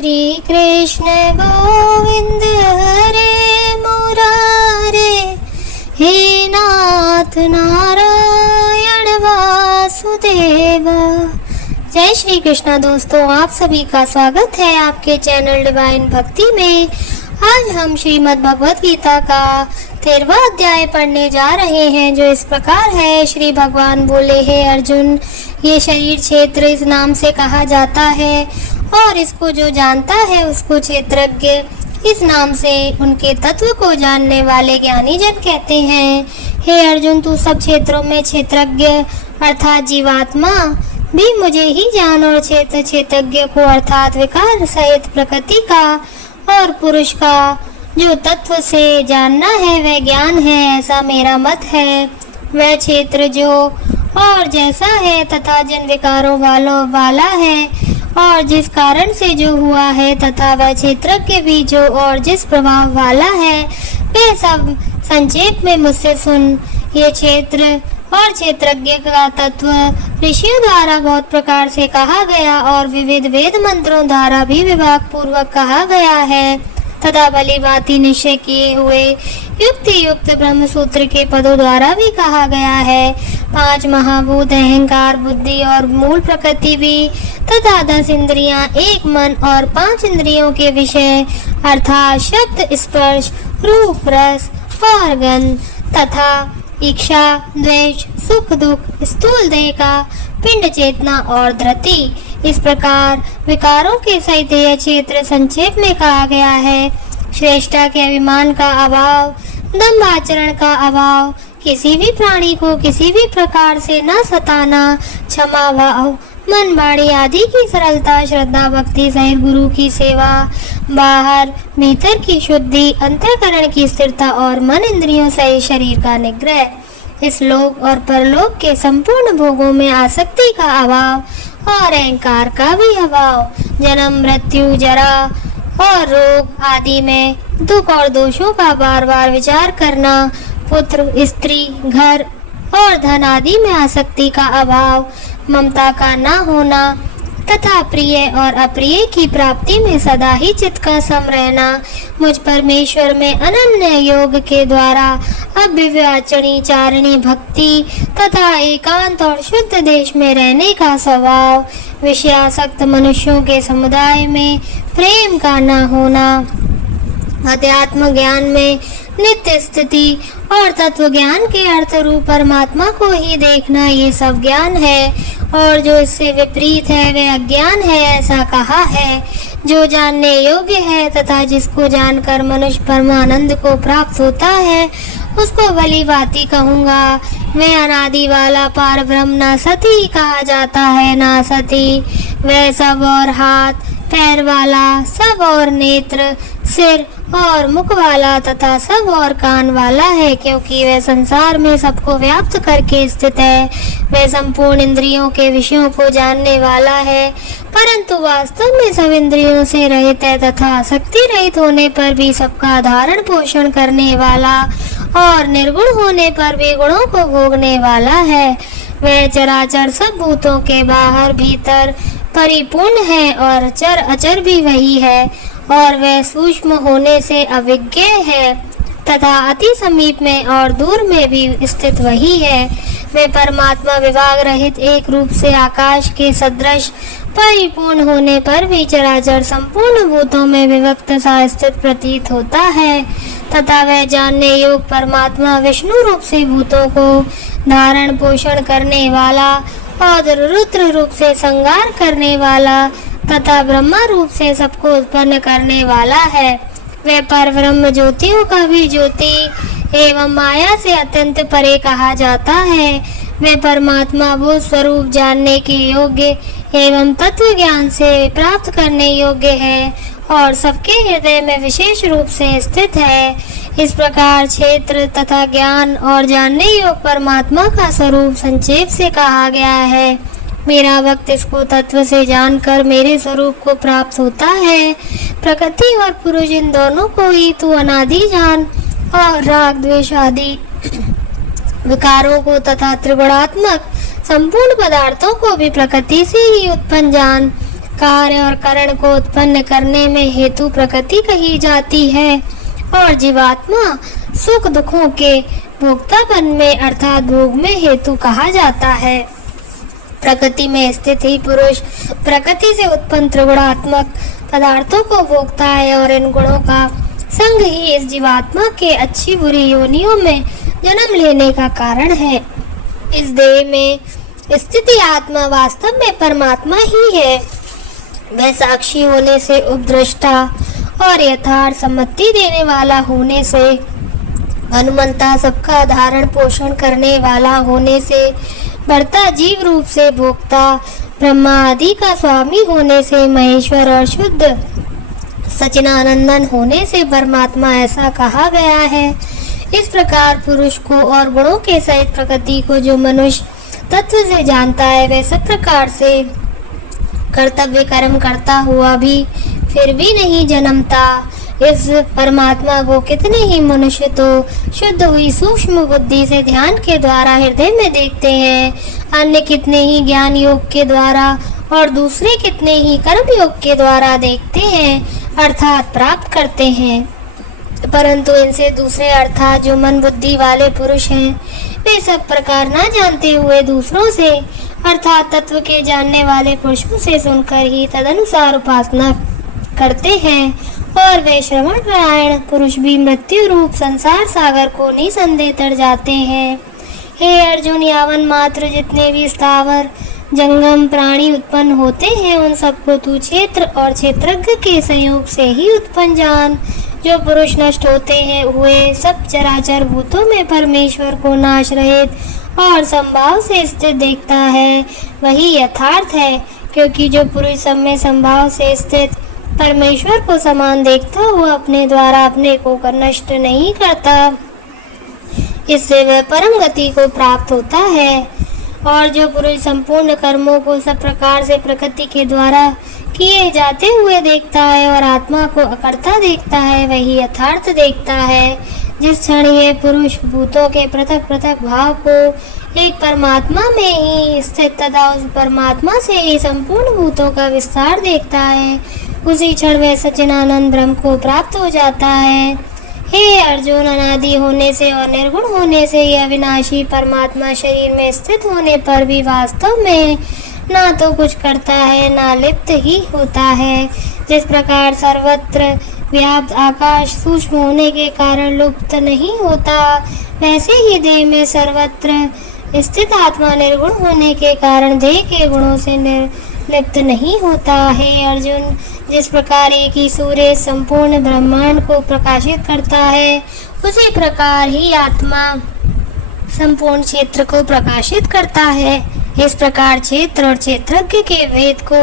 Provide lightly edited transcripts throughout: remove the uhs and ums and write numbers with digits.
श्री कृष्ण गोविंद हरे मुरारे, हे नाथ नारायण वासुदेव। जय श्री कृष्ण दोस्तों, आप सभी का स्वागत है आपके चैनल डिवाइन भक्ति में। आज हम श्रीमद् भगवत गीता का 13वां अध्याय पढ़ने जा रहे हैं, जो इस प्रकार है। श्री भगवान बोले, हे अर्जुन, ये शरीर क्षेत्र इस नाम से कहा जाता है और इसको जो जानता है उसको क्षेत्रज्ञ इस नाम से उनके तत्व को जानने वाले ज्ञानी जन कहते हैं। हे अर्जुन, तू सब क्षेत्रों में क्षेत्रज्ञ अर्थात जीवात्मा भी मुझे ही जान, और क्षेत्रज्ञ को अर्थात विकार सहित प्रकृति का और पुरुष का जो तत्व से जानना है वह ज्ञान है, ऐसा मेरा मत है। वह क्षेत्र जो और जैसा है तथा जिन विकारों वाला है और जिस कारण से जो हुआ है, तथा वह क्षेत्रज्ञ भी जो और जिस प्रभाव वाला है, वह सब संक्षेप में मुझसे सुन। ये क्षेत्र और क्षेत्रज्ञ का तत्व ऋषियों द्वारा बहुत प्रकार से कहा गया और विविध वेद मंत्रों द्वारा भी विभाग पूर्वक कहा गया है, तथा भली भांति निश्चय किए हुए युक्ति युक्त ब्रह्म सूत्र के पदों द्वारा भी कहा गया है। 5 महाभूत, अहंकार, बुद्धि और मूल प्रकृति भी, तथा 10 इंद्रियां, 1 मन और 5 इंद्रियों के विषय अर्थात शब्द, स्पर्श, रूप, रस और गंध, तथा इच्छा, द्वेष, सुख दुख, स्थूल देह का पिंड, चेतना और धृति, इस प्रकार विकारों के सहित यह क्षेत्र संक्षेप में कहा गया है। श्रेष्ठता के अभिमान का अभाव, दंभ आचरण का अभाव, किसी भी प्राणी को किसी भी प्रकार से न सताना, क्षमा भाव, मन वाणी आदि की सरलता, श्रद्धा भक्ति सहित गुरु की सेवा, बाहर भीतर की शुद्धि, अंतःकरण की स्थिरता और मन इंद्रियों सहित शरीर का निग्रह, इस लोक और परलोक के संपूर्ण भोगों में आसक्ति का अभाव और अहंकार का भी अभाव, जन्म मृत्यु जरा और रोग आदि में दुख और दोषों का बार बार विचार करना, पुत्र स्त्री घर और धन आदि में आसक्ति का अभाव, ममता का न होना, तथा प्रिय और अप्रिय की प्राप्ति में सदा ही चित्त का सम रहना, मुझ परमेश्वर में अनन्य योग के द्वारा अव्यभिचारिणी चारिणी भक्ति, तथा एकांत और शुद्ध देश में रहने का स्वभाव, विषयासक्त मनुष्यों के समुदाय में प्रेम का न होना, अध्यात्म ज्ञान में नित्य स्थिति और तत्व ज्ञान के अर्थ रूप परमात्मा को ही देखना, ये सब ज्ञान है। और जो इससे विपरीत है वह अज्ञान है, ऐसा कहा है। जो जानने योग्य है तथा जिसको जानकर मनुष्य परमानंद को प्राप्त होता है, उसको भली भांति कहूँगा। मैं अनादि वाला पार ब्रह्म ना सती कहा जाता है। ना सती वह सब और हाथ पैर वाला, सब और नेत्र, सिर और मुख वाला तथा सब और कान वाला है, क्योंकि वह संसार में सबको व्याप्त करके स्थित है। वह संपूर्ण इंद्रियों के विषयों को जानने वाला है, परंतु वास्तव में सब इंद्रियों से रहित है, तथा आसक्ति रहित होने पर भी सबका धारण पोषण करने वाला और निर्गुण होने पर भी गुणों को भोगने वाला है। वह चराचर सब भूतों के बाहर भीतर परिपूर्ण है और चर अचर भी वही है, और वह सूक्ष्म होने से अविज्ञ है तथा अति समीप में और दूर में भी स्थित वही है। वह परमात्मा विभाग रहित एक रूप से आकाश के सदृश परिपूर्ण होने पर भी चराचर संपूर्ण भूतों में विभक्त सा स्थित प्रतीत होता है, तथा वह जानने योग्य परमात्मा विष्णु रूप से भूतों को धारण पोषण करने वाला और रुद्र रूप से संहार करने वाला तथा ब्रह्मा रूप से सबको उत्पन्न करने वाला है। वह पर ब्रह्म ज्योतियों का भी ज्योति एवं माया से अत्यंत परे कहा जाता है। वह परमात्मा वो स्वरूप जानने के योग्य एवं तत्व ज्ञान से प्राप्त करने योग्य है और सबके हृदय में विशेष रूप से स्थित है। इस प्रकार क्षेत्र तथा ज्ञान और जानने योग्य परमात्मा का स्वरूप संक्षेप से कहा गया है। मेरा भक्त इसको तत्व से जानकर मेरे स्वरूप को प्राप्त होता है। प्रकृति और पुरुष इन दोनों को ही तू अनादि जान, और राग द्वेष आदि विकारों को तथा त्रिगुणात्मक संपूर्ण पदार्थों को भी प्रकृति से ही उत्पन्न जान। कार्य और कारण को उत्पन्न करने में हेतु प्रकृति कही जाती है और जीवात्मा सुख दुखों के भोक्तापन में अर्थात भोग में हेतु कहा जाता है। प्रकृति में स्थित ही पुरुष प्रकृति से उत्पन्न त्रिगुणात्मक पदार्थों को भोगता है और इन गुणों का संग ही इस जीवात्मा के अच्छी बुरी योनियों में जन्म लेने का कारण है। इस देह में स्थिति आत्मा वास्तव में परमात्मा ही है। वह साक्षी होने से उपद्रष्टा और यथार्थ सम्मति देने वाला होने से हनुमंता, सबका धारण पोषण करने वाला होने से बढ़ता, जीव रूप से भोक्ता, ब्रह्मा आदि का स्वामी होने से महेश्वर और शुद्ध सच्चिदानंदन होने से परमात्मा ऐसा कहा गया है। इस प्रकार पुरुष को और गुणों के सहित प्रकृति को जो मनुष्य तत्व से जानता है वह सब प्रकार से कर्तव्य कर्म करता हुआ भी फिर भी नहीं जन्मता। इस परमात्मा को कितने ही मनुष्य तो शुद्ध हुई सूक्ष्म बुद्धि से ध्यान के द्वारा हृदय में देखते हैं, अन्य कितने ही ज्ञान योग के द्वारा और दूसरे कितने ही कर्म योग के द्वारा देखते हैं अर्थात प्राप्त करते हैं। परंतु इनसे दूसरे अर्थात जो मन बुद्धि वाले पुरुष हैं वे सब प्रकार ना जानते हुए दूसरों से अर्थात तत्व के जानने वाले पुरुषों से सुनकर ही तदनुसार उपासना करते हैं और वे श्रवण परायण पुरुष भी मृत्यु रूप संसार सागर को निसंदेह तर जाते हैं। हे अर्जुन, यावन मात्र जितने भी स्थावर जंगम प्राणी उत्पन्न होते हैं उन सबको तू क्षेत्र और क्षेत्रज्ञ के संयोग से ही उत्पन्न जान। जो पुरुष नष्ट होते हैं हुए सब चराचर भूतों में परमेश्वर को नाश रहित और संभाव से स्थित देखता है वही यथार्थ है, क्योंकि जो पुरुष सब में संभाव से स्थित परमेश्वर को समान देखता हुआ अपने द्वारा अपने को नष्ट नहीं करता, इससे वह परम गति को प्राप्त होता है। और जो पुरुष संपूर्ण कर्मों को सब प्रकार से प्रकृति के द्वारा किए जाते हुए देखता है और आत्मा को अकर्ता देखता है वही यथार्थ देखता है। जिस क्षण ये पुरुष भूतों के पृथक पृथक भाव को एक परमात्मा में ही स्थित तथा उस परमात्मा से ही संपूर्ण भूतों का विस्तार देखता है, उसी क्षण वह सच्चिदानंद ब्रह्म को प्राप्त हो जाता है। हे अर्जुन, अनादि होने से और निर्गुण होने से यह अविनाशी परमात्मा शरीर में स्थित होने पर भी वास्तव में ना तो कुछ करता है ना लिप्त ही होता है। जिस प्रकार सर्वत्र व्याप्त आकाश सूक्ष्म होने के कारण लुप्त नहीं होता, वैसे ही देह में सर्वत्र स्थित आत्मा निर्गुण होने के कारण देह के गुणों से लिप्त नहीं होता है। अर्जुन, जिस प्रकार एक ही सूर्य संपूर्ण ब्रह्मांड को प्रकाशित करता है उसी प्रकार ही आत्मा संपूर्ण क्षेत्र को प्रकाशित करता है। इस प्रकार क्षेत्र और क्षेत्रज्ञ के भेद को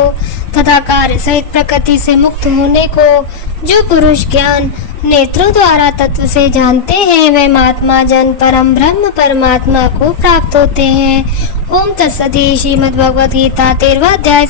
तथा कार्य सहित प्रकृति से मुक्त होने को जो पुरुष ज्ञान नेत्रों द्वारा तत्व से जानते हैं वे महात्मा जन परम ब्रह्म परमात्मा को प्राप्त होते हैं। ओम तत्सदी। श्रीमद् भगवद गीता 13वां अध्याय